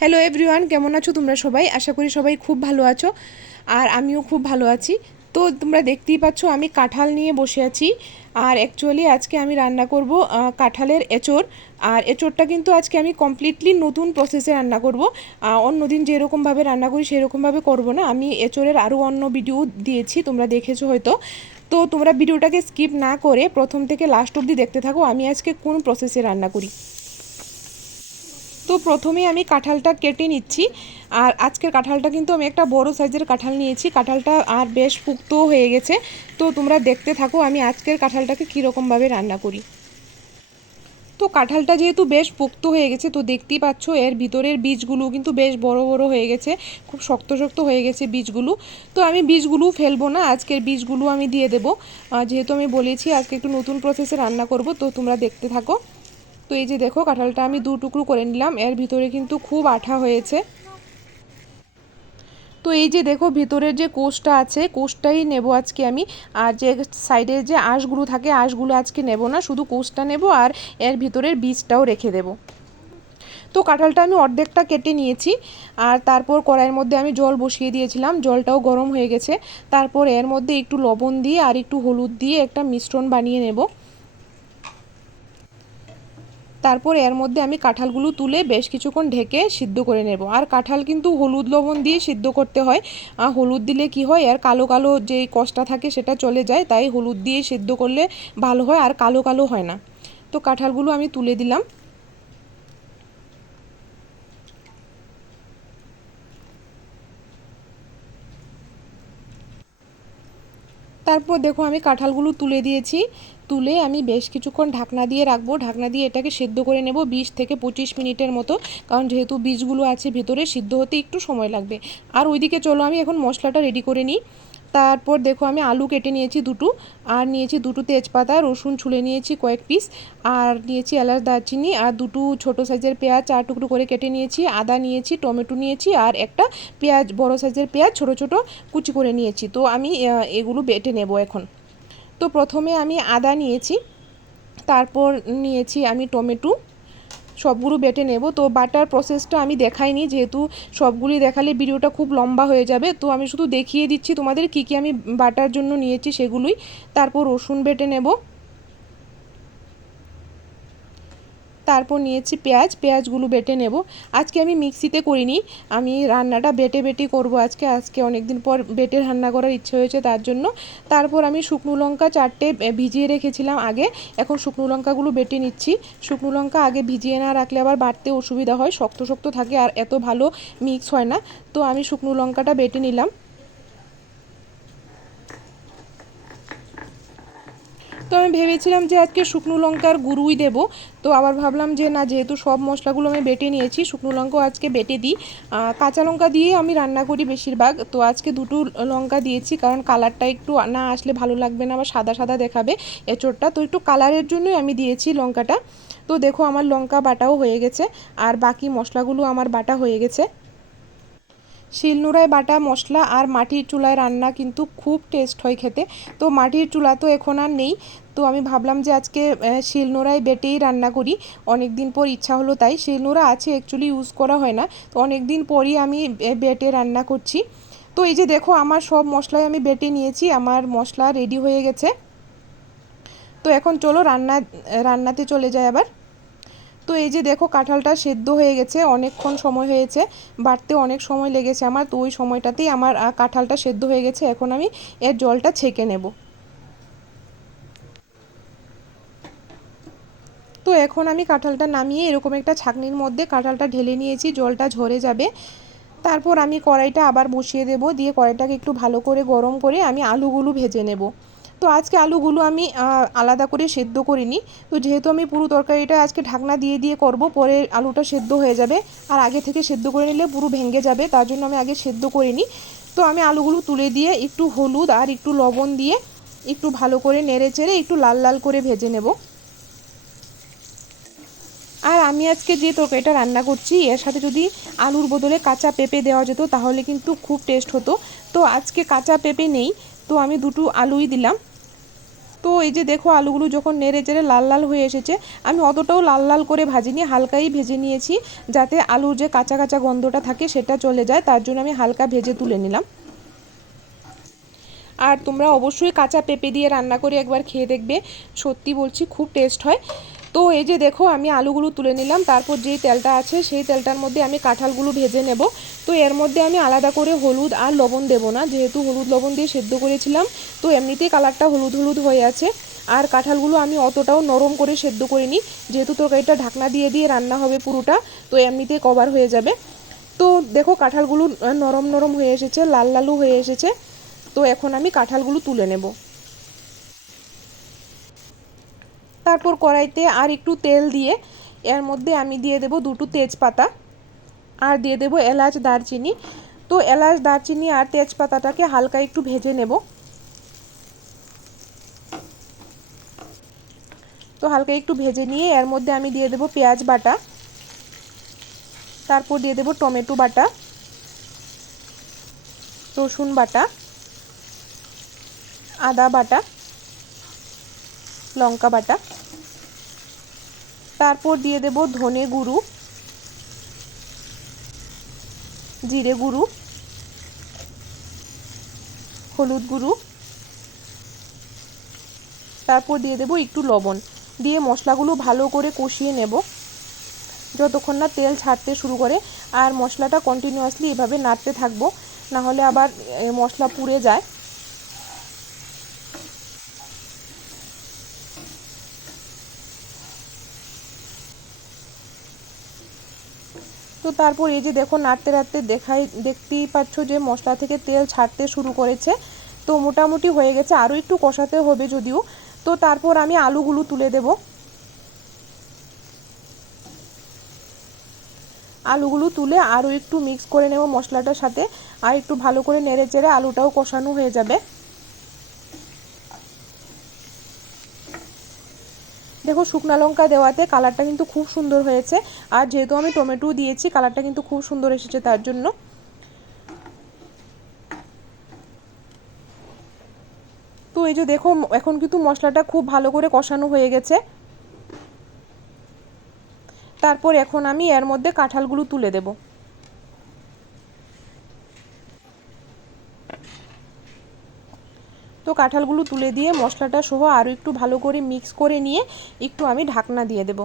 Hello everyone কেমন আছো তোমরা সবাই? আশা করি সবাই খুব ভালো আছো। আর আমিও খুব ভালো আছি। তো তোমরা দেখতেই পাচ্ছ, আমি কাঁঠাল নিয়ে বসে আছি। আর অ্যাকচুয়ালি আজকে আমি রান্না করব কাঁঠালের এঁচড়। আর এঁচড়টা কিন্তু আজকে আমি কমপ্লিটলি নতুন প্রসেসে রান্না করব। অন্যদিন যেরকমভাবে রান্না করি, সেরকমভাবে করব না। আমি এঁচড়ের আরও অন্য ভিডিও দিয়েছি, তোমরা দেখেছ হয়তো। তো তোমরা ভিডিওটাকে স্কিপ না করে প্রথম থেকে লাস্ট অবধি দেখতে থাকো। আমি আজকে কোন প্রসেসে রান্না করি? তো প্রথমে আমি কাঁঠালটা কেটে নিচ্ছি। আর আজকের কাঁঠালটা কিন্তু আমি একটা বড় সাইজের কাঁঠাল নিয়েছি। কাঁঠালটা আর বেশ পুক্তও হয়ে গেছে। তো তোমরা দেখতে থাকো আমি আজকের কাঁঠালটাকে কীরকমভাবে রান্না করি। তো কাঁঠালটা যেহেতু বেশ পোক্ত হয়ে গেছে, তো দেখতেই পাচ্ছ এর ভিতরের বীজগুলো কিন্তু বেশ বড় বড় হয়ে গেছে। খুব শক্ত শক্ত হয়ে গেছে বীজগুলো। তো আমি বীজগুলো ফেলব না, আজকের বীজগুলো আমি দিয়ে দেবো। যেহেতু আমি বলেছি আজকে একটু নতুন প্রসেসে রান্না করব, তো তোমরা দেখতে থাকো। তো এই যে দেখো, কাঁঠালটা আমি দু টুকরো করে নিলাম। এর ভিতরে কিন্তু খুব আঠা হয়েছে। তো এই যে দেখো, ভিতরের যে কোষটা আছে, কোষটাই নেব আজকে আমি। আর যে সাইডের যে আঁশগুলো থাকে, আঁশগুলো আজকে নেব না, শুধু কোষটা নেব আর এর ভিতরের বীজটাও রেখে দেব। তো কাঁঠালটা আমি অর্ধেকটা কেটে নিয়েছি, আর তারপর কড়াইয়ের মধ্যে আমি জল বসিয়ে দিয়েছিলাম। জলটাও গরম হয়ে গেছে। তারপর এর মধ্যে একটু লবণ দিয়ে আর একটু হলুদ দিয়ে একটা মিশ্রণ বানিয়ে নেব। তারপর এর মধ্যে আমি কাঁঠালগুলো তুলে বেশ কিছুক্ষণ ঢেকে সিদ্ধ করে নেব। আর কাঁঠাল কিন্তু হলুদ লবণ দিয়ে সিদ্ধ করতে হয়। আর হলুদ দিলে কি হয় আর কালো কালো যে কষটা থাকে সেটা চলে যায়, তাই হলুদ দিয়ে সিদ্ধ করলে ভালো হয় আর কালো কালো হয় না। তো কাঁঠালগুলো আমি তুলে দিলাম। তারপর দেখো আমি কাঁঠালগুলো তুলে দিয়েছি। তুলে আমি বেশ কিছুক্ষণ ঢাকনা দিয়ে রাখব। ঢাকনা দিয়ে এটাকে সেদ্ধ করে নেব বিশ থেকে পঁচিশ মিনিটের মতো। কারণ যেহেতু বীজগুলো আছে ভেতরে সিদ্ধ হতে একটু সময় লাগবে। আর ওইদিকে চলো আমি এখন মশলাটা রেডি করে নিই। তারপর দেখো আমি আলু কেটে নিয়েছি দুটো, আর নিয়েছি দুটো তেজপাতা, রসুন ছুলে নিয়েছি কয়েক পিস আর নিয়েছি এলাচ দারচিনি, আর দুটো ছোট সাইজের পেঁয়াজ চার টুকরো করে কেটে নিয়েছি, আদা নিয়েছি, টমেটো নিয়েছি, আর একটা পেঁয়াজ, বড় সাইজের পেঁয়াজ, ছোট ছোট কুচি করে নিয়েছি। তো আমি এগুলো বেটে নেব এখন। তো প্রথমে আমি আদা নিয়েছি, তারপর নিয়েছি আমি টমেটো সবগুলো বেটে নেব। তো বাটার প্রসেসটা আমি দেখাইনি, যেহেতু সবগুলি দেখালে ভিডিওটা খুব লম্বা হয়ে যাবে। তো আমি শুধু দেখিয়ে দিচ্ছি তোমাদের কি কি আমি বাটার জন্য নিয়েছি সেগুলোই। তারপর রসুন বেটে নেব। তারপর নিয়েছি পেঁয়াজ, পেঁয়াজগুলো বেটে নেব। আজকে আমি মিক্সিতে করিনি, আমি রান্নাটা বেটে বেটে করব আজকে। আজকে অনেক দিন পর বেটে রান্না করার ইচ্ছে হয়েছে তার জন্য। তারপর আমি শুকনো লঙ্কা চারটে ভিজিয়ে রেখেছিলাম আগে, এখন শুকনো লঙ্কাগুলো বেটে নিচ্ছি। শুকনো লঙ্কা আগে ভিজিয়ে না রাখলে আবার বাটতে অসুবিধা হয়, শক্ত শক্ত থাকে আর এত ভালো মিক্স হয় না। তো আমি শুকনো লঙ্কাটা বেটে নিলাম। তো আমি ভেবেছিলাম যে আজকে শুকনো লঙ্কার গুঁড়োই দেব। তো আবার ভাবলাম যে না, যেহেতু সব মশলাগুলো আমি বেটে নিয়েছি, শুকনো লঙ্কাও আজকে বেটে দিই। কাঁচা লঙ্কা দিয়ে আমি রান্না করি বেশিরভাগ। তো আজকে দুটো লঙ্কা দিয়েছি, কারণ কালারটা একটু না আসলে ভালো লাগবে না, আবার সাদা সাদা দেখাবে এঁচোড়টা। তো একটু কালারের জন্যই আমি দিয়েছি লঙ্কাটা। তো দেখো, আমার লঙ্কা বাটাও হয়ে গেছে, আর বাকি মশলাগুলো আমার বাটা হয়ে গেছে। শিলনোড়ায় বাটা মশলা আর মাটির চুলায় রান্না কিন্তু খুব টেস্ট হয় খেতে। তো মাটির চুলা তো এখন আর নেই। তো আমি ভাবলাম যে আজকে শিলনোড়ায় বেটেই রান্না করি। অনেক দিন পর ইচ্ছা হলো তাই। শিলনোড়া আছে অ্যাকচুয়ালি ইউজ করা হয় না। তো অনেক দিন পরই আমি বেটে রান্না করছি। তো এই যে দেখো, আমার সব মশলাই আমি বেটে নিয়েছি। আমার মশলা রেডি হয়ে গেছে। তো এখন চলো রান্না, রান্নাতে চলে যায় আবার। তো এই যে দেখো কাঁঠালটা সেদ্ধ হয়ে গেছে, অনেকক্ষণ সময় হয়েছে বাটতে অনেক সময় লেগেছে আমার, তো ওই সময়টাতেই আমার কাঁঠালটা সেদ্ধ হয়ে গেছে, এখন আমি এর জলটা ছেঁকে নেব। তো এখন আমি কাঁঠালটা নামিয়ে এরকম একটা ছাঁকনির মধ্যে কাঁঠালটা ঢেলে নিয়েছি, জলটা ঝরে যাবে। তারপর আমি কড়াইটা আবার বসিয়ে দেব, দিয়ে কড়াইটাকে একটু ভালো করে গরম করে আমি আলুগুলো ভেজে নেব। তো আজকে আলুগুলো আমি আলাদা করে সেদ্ধ করিনি। তো যেহেতু আমি পুরো তরকারিটা আজকে ঢাকনা দিয়ে দিয়ে করব, পরে আলুটা সেদ্ধ হয়ে যাবে। আর আগে থেকে সেদ্ধ করে নিলে পুরো ভেঙে যাবে, তার জন্য আমি আগে সেদ্ধ করিনি। তো আমি আলুগুলো তুলে দিয়ে একটু হলুদ আর একটু লবণ দিয়ে একটু ভালো করে নেড়ে চেড়ে একটু লাল লাল করে ভেজে নেব। আর আমি আজকে যে তরকারিটা রান্না করছি, এর সাথে যদি আলুর বদলে কাঁচা পেঁপে দেওয়া যেত, তাহলে কিন্তু খুব টেস্ট হতো। তো আজকে কাঁচা পেঁপে নেই, তো আমি দুটো আলুই দিলাম। তো এই যে দেখো আলুগুলো যখন নেড়ে চেড়ে লাল লাল হয়ে এসেছে, আমি অতটাও লাল লাল করে ভাজিনি, হালকাই ভেজে নিয়েছি যাতে আলুর যে কাঁচা কাঁচা গন্ধটা থাকে সেটা চলে যায়, তার জন্য আমি হালকা ভেজে তুলে নিলাম। আর তোমরা অবশ্যই কাঁচা পেঁপে দিয়ে রান্না করে একবার খেয়ে দেখবে, সত্যি বলছি খুব টেস্ট হয়। তো এই যে দেখো, আমি আলুগুলো তুলে নিলাম, তারপর যেই তেলটা আছে সেই তেলটার মধ্যে আমি কাঁঠালগুলো ভেজে নেব। তো এর মধ্যে আমি আলাদা করে হলুদ আর লবণ দেবো না, যেহেতু হলুদ লবণ দিয়ে সেদ্ধ করেছিলাম, তো এমনিতেই কালারটা হলুদ হলুদ হয়ে আছে। আর কাঁঠালগুলো আমি অতটাও নরম করে সেদ্ধ করিনি, যেহেতু তরকারিটা ঢাকনা দিয়ে দিয়ে রান্না হবে পুরোটা, তো এমনিতেই কভার হয়ে যাবে। তো দেখো, কাঁঠালগুলো নরম নরম হয়ে এসেছে, লাল লালু হয়ে এসেছে। তো এখন আমি কাঁঠালগুলো তুলে নেব। তারপর কড়াইতে আর একটু তেল দিয়ে এর মধ্যে আমি দিয়ে দেব দুটো তেজপাতা আর দিয়ে দেব এলাচ, দারচিনি। তো এলাচ, দারচিনি আর তেজপাতাটাকে হালকা একটু ভেজে নেব। তো হালকা একটু ভেজে নিয়ে এর মধ্যে আমি দিয়ে দেব পেঁয়াজ বাটা। তারপর দিয়ে দেব টমেটো বাটা, রসুন বাটা, আদা বাটা। লঙ্কা বাটা। তারপর দিয়ে দেব ধনে গুঁড়ো, জিরে গুঁড়ো, হলুদ গুঁড়ো। তারপর দিয়ে দেব একটু লবণ। দিয়ে মশলাগুলো ভালো করে কষিয়ে নেব। যতক্ষণ না তেল ছাড়তে শুরু করে, আর মশলাটা কন্টিনিউয়াসলি এভাবে নাড়তে থাকব না হলে আবার মশলা পুড়ে যায়। তো তারপর এই যে দেখো, নাড়তে নাড়তে দেখাই, দেখতেই পাচ্ছ যে মশলা থেকে তেল ছাড়তে শুরু করেছে। তো মোটামুটি হয়ে গেছে আরও একটু কষাতে হবে যদিও। তো তারপর আমি আলুগুলো তুলে দেব। আলুগুলো তুলে আরও একটু মিক্স করে নেব মশলাটার সাথে। আর একটু ভালো করে নেড়ে চেড়ে আলুটাও কষানো হয়ে যাবে। দেখো শুকনা লঙ্কা দেওয়াতে কালারটা কিন্তু খুব সুন্দর হয়েছে। আর যেহেতু আমি টমেটো দিয়েছি, কালারটা কিন্তু খুব সুন্দর এসেছে তার জন্য। তো এই যে দেখো, এখন কিন্তু মশলাটা খুব ভালো করে কষানো হয়ে গেছে। তারপর এখন আমি এর মধ্যে কাঁঠালগুলো তুলে দেবো। কাঁঠালগুলো তুলে দিয়ে মশলাটা সহ আরও একটু ভালো করে মিক্স করে নিয়ে একটু আমি ঢাকনা দিয়ে দেব।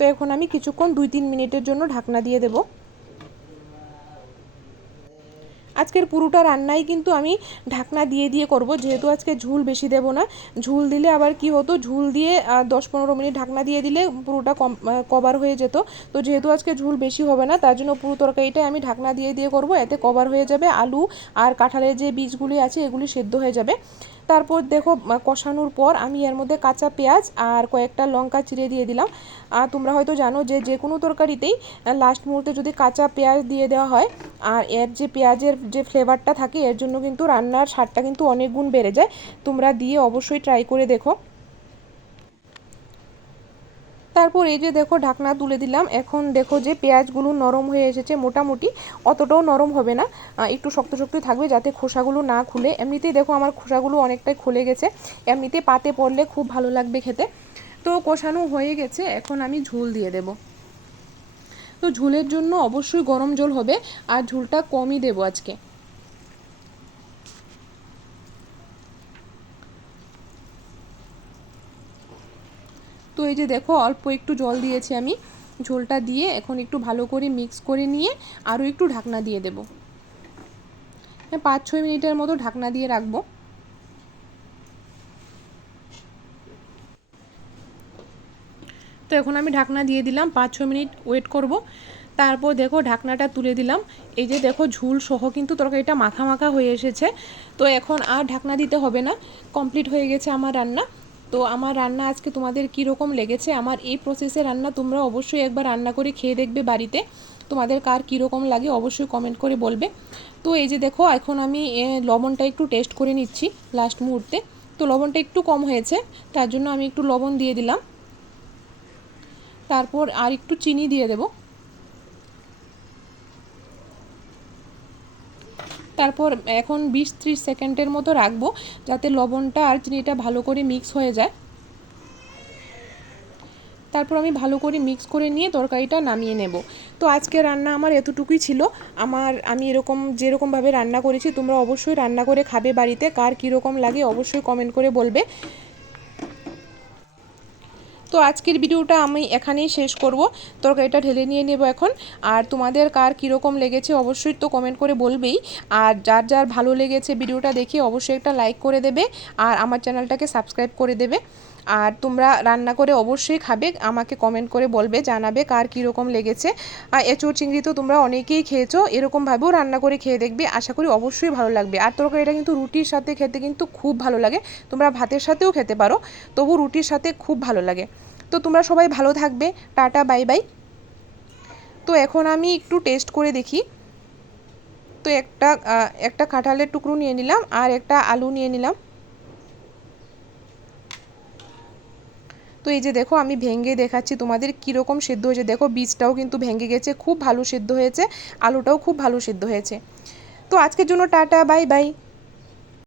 তো এখন আমি কিছুক্ষণ দুই তিন মিনিটের জন্য ঢাকনা দিয়ে দেবো। আজকের পুরোটা রান্নাই কিন্তু আমি ঢাকনা দিয়ে দিয়ে করব, যেহেতু আজকে ঝুল বেশি দেব না। ঝুল দিলে আবার কি হতো, ঝুল দিয়ে দশ পনেরো মিনিট ঢাকনা দিয়ে দিলে পুরোটা কভার হয়ে যেত। তো যেহেতু আজকে ঝুল বেশি হবে না, তার জন্য পুরো তরকারিটাই আমি ঢাকনা দিয়ে দিয়ে করব, এতে কভার হয়ে যাবে আলু আর কাঁঠালের যে বীজগুলি আছে, এগুলি সেদ্ধ হয়ে যাবে। তারপর দেখো কষানোর পর আমি এর মধ্যে কাঁচা পেঁয়াজ আর কয়েকটা লঙ্কা চিড়ে দিয়ে দিলাম। আর তোমরা হয়তো জানো যে যে কোনো তরকারিতেই লাস্ট মুহূর্তে যদি কাঁচা পেঁয়াজ দিয়ে দেওয়া হয়, আর এর যে পেঁয়াজের যে ফ্লেভারটা থাকে, এর জন্য কিন্তু রান্নার স্বাদটা কিন্তু অনেক গুণ বেড়ে যায়। তোমরা দিয়ে অবশ্যই ট্রাই করে দেখো। তারপর এই যে দেখো ঢাকনা তুলে দিলাম, এখন দেখো যে পেঁয়াজগুলো নরম হয়ে এসেছে মোটামুটি, অতটাও নরম হবে না একটু শক্ত শক্ত থাকবে যাতে খোসাগুলো না খুলে। এমনিতেই দেখো আমার খোসাগুলো অনেকটাই খুলে গেছে এমনিতে পাতে পড়লে খুব ভালো লাগবে খেতে। তো কষানো হয়ে গেছে, এখন আমি ঝোল দিয়ে দেব। তো ঝোলের জন্য অবশ্যই গরম জল হবে, আর ঝোলটা কমই দেবো আজকে। এই যে দেখো, অল্প একটু জল দিয়েছি আমি। ঝোলটা দিয়ে এখন একটু ভালো করে মিক্স করে নিয়ে আরও একটু ঢাকনা দিয়ে দেবো। হ্যাঁ পাঁচ ছয় মিনিটের মতো ঢাকনা দিয়ে রাখব। তো এখন আমি ঢাকনা দিয়ে দিলাম, পাঁচ ছ মিনিট ওয়েট করব। তারপর দেখো ঢাকনাটা তুলে দিলাম। এই যে দেখো ঝুল সহ কিন্তু তরকারিটা মাখা মাখা হয়ে এসেছে। তো এখন আর ঢাকনা দিতে হবে না। কমপ্লিট হয়ে গেছে আমার রান্না। তো আমার রান্না আজকে তোমাদের কী রকম লেগেছে? আমার এই প্রসেসে রান্না তোমরা অবশ্যই একবার রান্না করে খেয়ে দেখবে বাড়িতে। তোমাদের কার কীরকম লাগে অবশ্যই কমেন্ট করে বলবে। তো এই যে দেখো, এখন আমি লবণটা একটু টেস্ট করে নিচ্ছি লাস্ট মুহূর্তে। তো লবণটা একটু কম হয়েছে, তার জন্য আমি একটু লবণ দিয়ে দিলাম। তারপর আর একটু চিনি দিয়ে দেব। তারপর এখন বিশ ত্রিশ সেকেন্ডের মতো রাখব, যাতে লবণটা আর চিনিটা ভালো করে মিক্স হয়ে যায়। তারপর আমি ভালো করে মিক্স করে নিয়ে তরকারিটা নামিয়ে নেব। তো আজকে রান্না আমার এতটুকুই ছিল। আমার, আমি এরকম, যেরকমভাবে রান্না করেছি, তোমরা অবশ্যই রান্না করে খাবে বাড়িতে। কার কীরকম লাগে অবশ্যই কমেন্ট করে বলবে। তো আজকের ভিডিওটা আমি এখানেই শেষ করব। তরকারিটা ঢেলে নিয়ে নেব এখন। আর তোমাদের কার কীরকম লেগেছে অবশ্যই তো কমেন্ট করে বলবেই। আর যার যার ভালো লেগেছে ভিডিওটা দেখে অবশ্যই একটা লাইক করে দেবে। আর আমার চ্যানেলটাকে সাবস্ক্রাইব করে দেবে। আর তোমরা রান্না করে অবশ্যই খাবে, আমাকে কমেন্ট করে বলবে, জানাবে কার কীরকম লেগেছে। আর এঁচোড় চিংড়ি তো তোমরা অনেকেই খেয়েছো, এরকমভাবেও রান্না করে খেয়ে দেখবে। আশা করি অবশ্যই ভালো লাগবে। আর তরকারিটা কিন্তু রুটির সাথে খেতে কিন্তু খুব ভালো লাগে। তোমরা ভাতের সাথেও খেতে পারো তবু রুটির সাথে খুব ভালো লাগে। তো তোমরা সবাই ভালো থাকবে। Tata, bye bye. তো এখন আমি একটু টেস্ট করে দেখি। তো একটা একটা কাঁঠালের টুকরো নিয়ে নিলাম আর একটা আলু নিয়ে নিলাম। তো এই যে দেখো, আমি ভেঙে দেখাচ্ছি তোমাদের কীরকম সেদ্ধ হয়েছে। দেখো, বীজটাও কিন্তু ভেঙে গেছে, খুব ভালো সেদ্ধ হয়েছে, আলুটাও খুব ভালো সেদ্ধ হয়েছে। তো আজকের জন্য টাটা, বাই বাই।